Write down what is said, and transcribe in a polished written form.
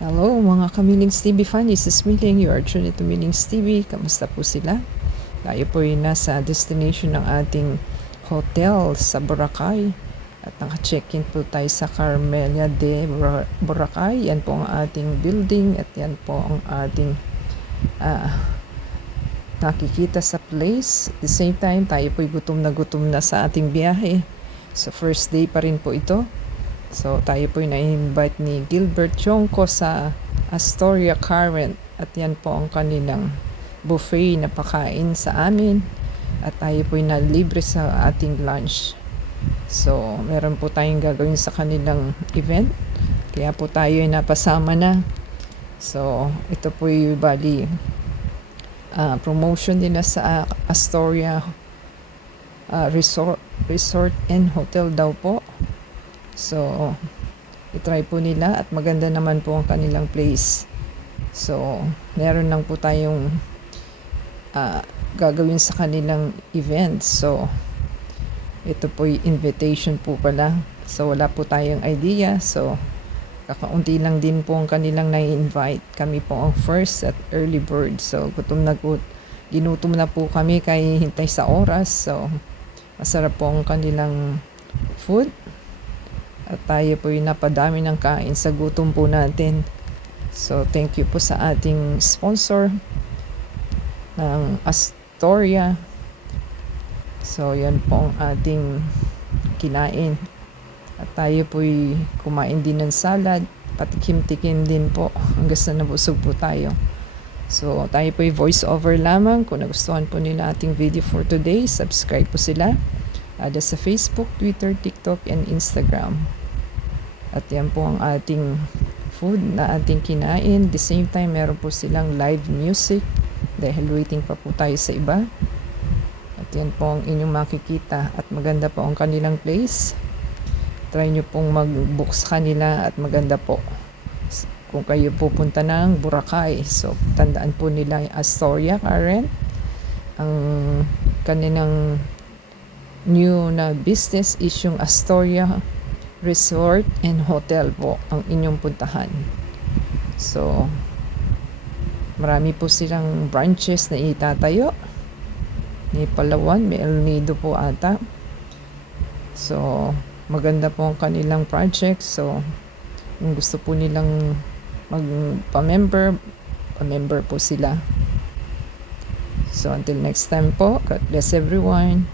Hello mga Kamilings TV fan, this is Miling, you are tuned to Milings TV. Kamusta po sila? Tayo po ay nasa destination ng ating hotel sa Boracay at naka-check-in po tayo sa Carmelia de Boracay. Yan po ang ating building at yan po ang ating nakikita sa place. At the same time, tayo po ay gutom na sa ating biyahe. So first day pa rin po ito. So, tayo po na-invite ni Gilbert Chongco sa Astoria Current. At yan po ang kanilang buffet na pakain sa amin. At tayo po na libre sa ating lunch. So, meron po tayong gagawin sa kanilang event. Kaya po tayo ay napasama na. So, ito po yung bali promotion din na sa Astoria Resort and Hotel daw po. So, itry po nila at maganda naman po ang kanilang place. So, meron lang po tayong gagawin sa kanilang event. So, ito po yung invitation po pala. So, wala po tayong idea. So, kakaunti lang din po ang kanilang na-invite. Kami po ang first at early bird. So, ginutom na po kami kaya hintay sa oras. So, masarap po ang kanilang food. At tayo po yung napadami ng kain sa gutom po natin. So, thank you po sa ating sponsor ng Astoria. So, yan po ang ating kinain. At tayo po yung kumain din ng salad. Patikim-tikim din po hanggang sa nabusog po tayo. So, tayo po yung voice over lamang. Kung nagustuhan po nila ating video for today, subscribe po sila. Ada sa Facebook, Twitter, TikTok, and Instagram. At yan po ang ating food na ating kinain. The same time, meron po silang live music dahil waiting pa po tayo sa iba. At yan po ang inyong makikita at maganda po ang kanilang place. Try nyo pong mag-book sa kanila at maganda po. Kung kayo pupunta ng Boracay, so tandaan po nila yung Astoria Current. Ang kanilang new na business is yung Astoria Resort and Hotel po ang inyong puntahan. So, marami po silang branches na itatayo. May Palawan, may El Nido po ata. So, maganda po ang kanilang project. So, kung gusto po nilang magpa-member, pa-member po sila. So, until next time po, God bless everyone.